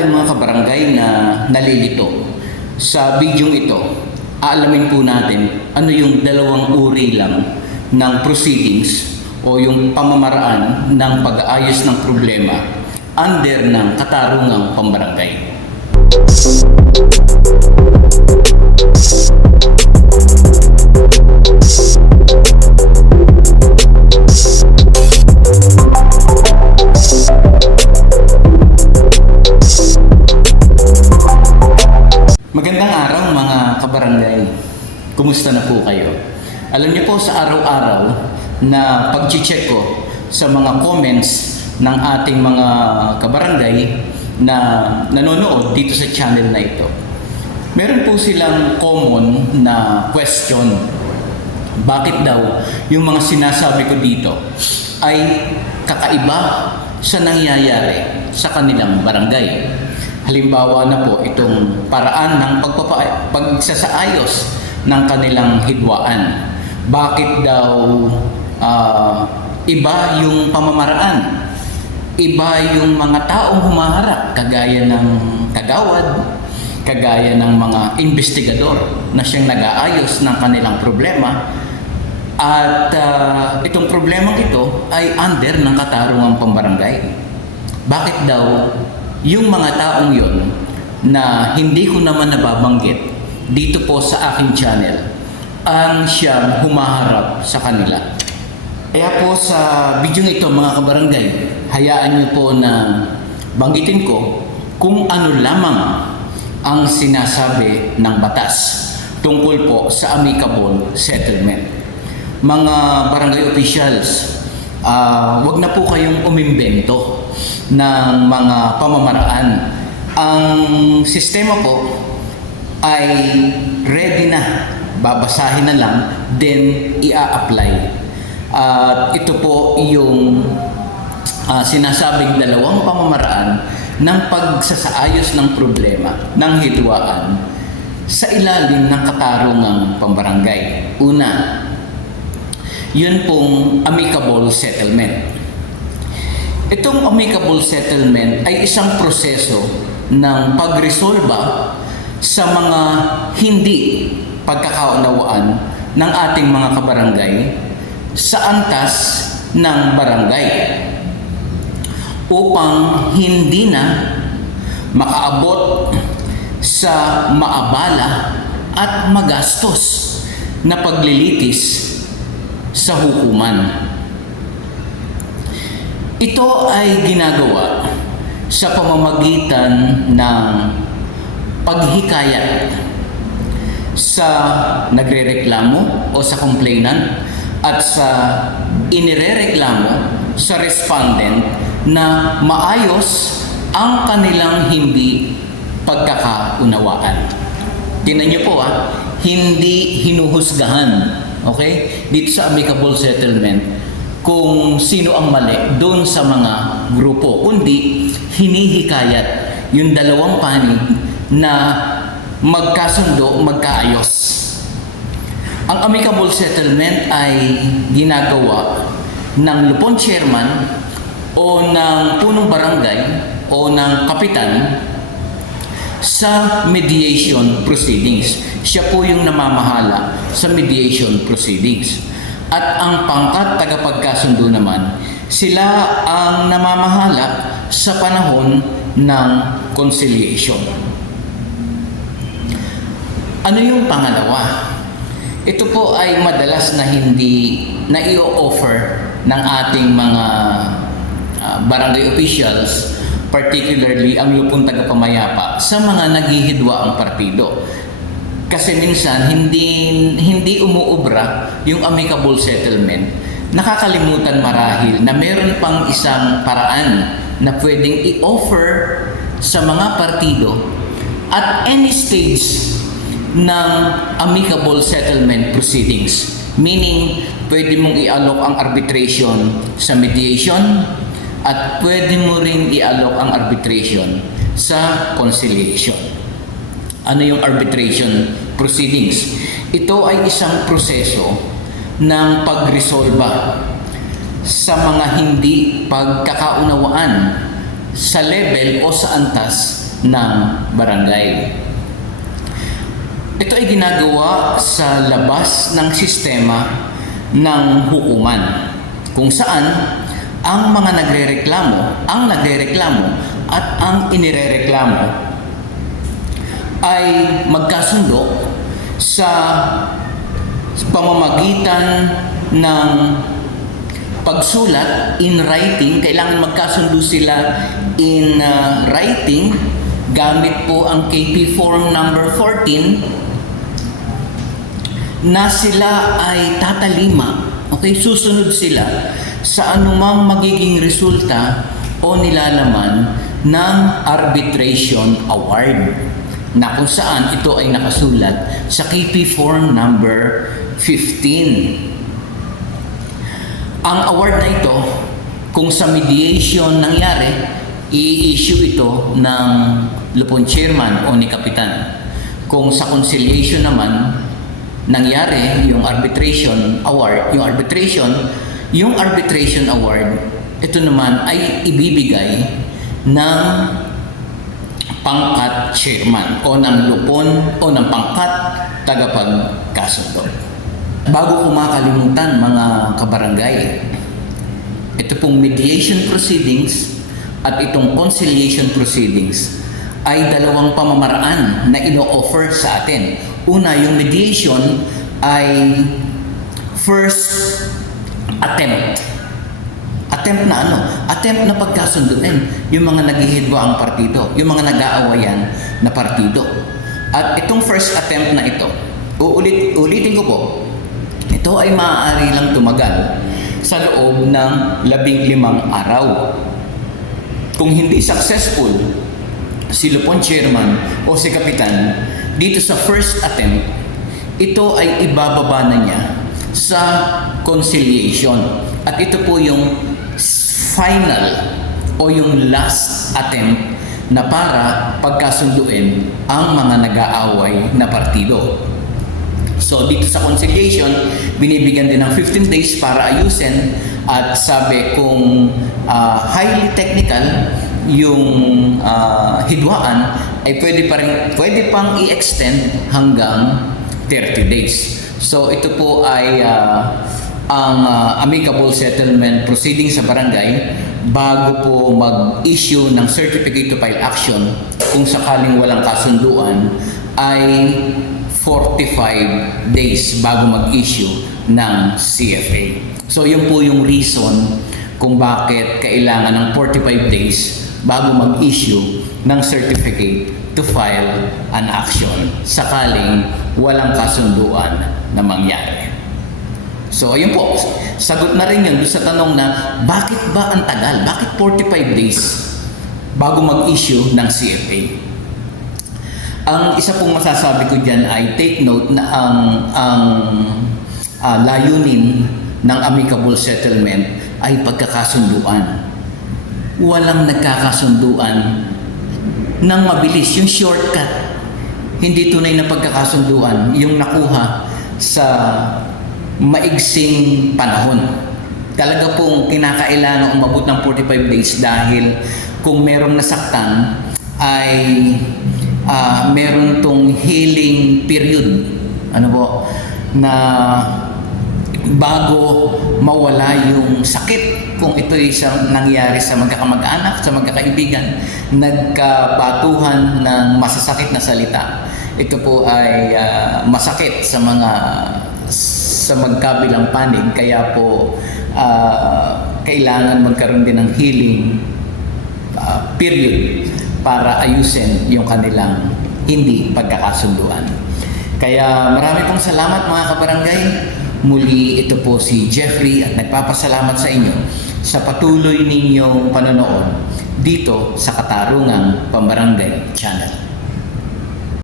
tayong mga kabarangay na nalilito. Sa bidyong ito, aalamin po natin ano yung dalawang uri lang ng proceedings o yung pamamaraan ng pag-aayos ng problema under ng katarungang pambarangay. Magandang araw mga kabarangay. Kumusta na po kayo? Alam niyo po sa araw-araw na pag-check ko sa mga comments ng ating mga kabarangay na nanonood dito sa channel na ito. Meron po silang common na question. Bakit daw yung mga sinasabi ko dito ay kakaiba sa nangyayari sa kanilang barangay? Halimbawa na po itong paraan ng pagsasaayos ng kanilang hidwaan. Bakit daw iba yung pamamaraan? Iba yung mga taong humaharap, kagaya ng kagawad, kagaya ng mga investigador na siyang nag-aayos ng kanilang problema. At itong problemang ito ay under ng katarungang pambarangay. Bakit daw yung mga taong yon na hindi ko naman nababanggit dito po sa aking channel ang siyang humaharap sa kanila? Kaya po sa video ito mga kabarangay, hayaan niyo po na banggitin ko kung ano lamang ang sinasabi ng batas tungkol po sa amicable settlement. Mga barangay officials, wag na po kayong umimbento ng mga pamamaraan. Ang sistema po ay ready na, babasahin na lang, then ia-apply. Ito po yung sinasabing dalawang pamamaraan ng pagsasaayos ng problema ng hidwaan sa ilalim ng katarungang pambarangay. Una, yun pong amicable settlement. Itong amicable settlement ay isang proseso ng pagresolba sa mga hindi pagkakaunawaan ng ating mga kabarangay sa antas ng barangay upang hindi na makaabot sa maabala at magastos na paglilitis sa hukuman. Ito ay ginagawa sa pamamagitan ng paghikayat sa nagrereklamo o sa complainant at sa inirereklamo sa respondent na maayos ang kanilang hindi pagkakaunawaan. Tingnan niyo po hindi hinuhusgahan, okay? Dito sa amicable settlement kung sino ang mali doon sa mga grupo, kundi hinihikayat yung dalawang panig na magkasundo, magkaayos. Ang amicable settlement ay ginagawa ng lupon chairman o ng punong barangay o ng kapitan sa mediation proceedings. Siya po yung namamahala sa mediation proceedings. At ang pangkat tagapagkasundo naman, sila ang namamahala sa panahon ng conciliation. Ano yung pangalawa? Ito po ay madalas na hindi na i-offer ng ating mga barangay officials, particularly ang lupong tagapamayapa sa mga naghihidwa ang partido. Kasi minsan hindi umuubra yung amicable settlement. Nakakalimutan marahil na meron pang isang paraan na pwedeng i-offer sa mga partido at any stage ng amicable settlement proceedings. Meaning, pwede mong i-alok ang arbitration sa mediation at pwede mo rin i-alok ang arbitration sa conciliation. Ano yung arbitration proceedings? Ito ay isang proseso ng pagresolba sa mga hindi pagkakaunawaan sa level o sa antas ng barangay. Ito ay ginagawa sa labas ng sistema ng hukuman, kung saan ang mga nagrereklamo at ang inirereklamo ay magkasundo sa pamamagitan ng pagsulat in writing. Kailangan magkasundo sila in writing gamit po ang KP Form number 14 na sila ay tatalima. Okay, susunod sila sa anumang magiging resulta o nilalaman ng arbitration award, na kung saan ito ay nakasulat sa KP Form number 15. Ang award na ito, kung sa mediation nangyari, i-issue ito ng lupon chairman o ni kapitan. Kung sa conciliation naman nangyari yung arbitration award, yung arbitration award, ito naman ay ibibigay ng pangkat chairman o ng lupon o ng pangkat tagapagkasundo. Bago ko makalimutan, mga kabarangay, ito pong mediation proceedings at itong conciliation proceedings ay dalawang pamamaraan na ino-offer sa atin. Una, yung mediation ay first attempt. Attempt na ano? Attempt na pagkasunduin yung mga naghihidwa ang partido, yung mga nag-aawayan na partido. At itong first attempt na ito, ulitin ko po, ito ay maaari lang tumagal sa loob ng 15 araw. Kung hindi successful si lupon chairman o si kapitan dito sa first attempt, ito ay ibababa na niya sa conciliation. At ito po yung final o yung last attempt na para pagkasunduin ang mga nag-aaway na partido. So dito sa conciliation, binibigyan din ng 15 days para ayusin, at sabi kung highly technical yung hidwaan, ay pwede pang i-extend hanggang 30 days. So ito po ay ang amicable settlement proceeding sa barangay bago po mag-issue ng certificate to file action. Kung sakaling walang kasunduan, ay 45 days bago mag-issue ng CFA. So yun po yung reason kung bakit kailangan ng 45 days bago mag-issue ng certificate to file an action sakaling walang kasunduan na mangyari. So ayun po, sagot na rin yun sa tanong na bakit ba ang tagal? Bakit 45 days bago mag-issue ng CFA? Ang isa pong masasabi ko dyan ay take note na ang layunin ng amicable settlement ay pagkakasunduan. Walang nagkakasunduan ng mabilis, yung shortcut. Hindi tunay na pagkakasunduan yung nakuha sa maigsing panahon. Talaga pong kinakailangan umabot ng 45 days dahil kung merong nasaktan ay meron tong healing period, na bago mawala yung sakit. Kung ito ay nangyari sa magkakamag-anak, sa magkakaibigan, nagkabatuhan ng masasakit na salita, ito po ay masakit sa magkabilang panig, kaya po kailangan magkaroon din ng healing period para ayusin yung kanilang hindi pagkakasunduan. Kaya marami pong salamat, mga kabarangay. Muli, ito po si Jeffrey at nagpapasalamat sa inyo sa patuloy ninyong panonood dito sa Katarungang Pambarangay Channel.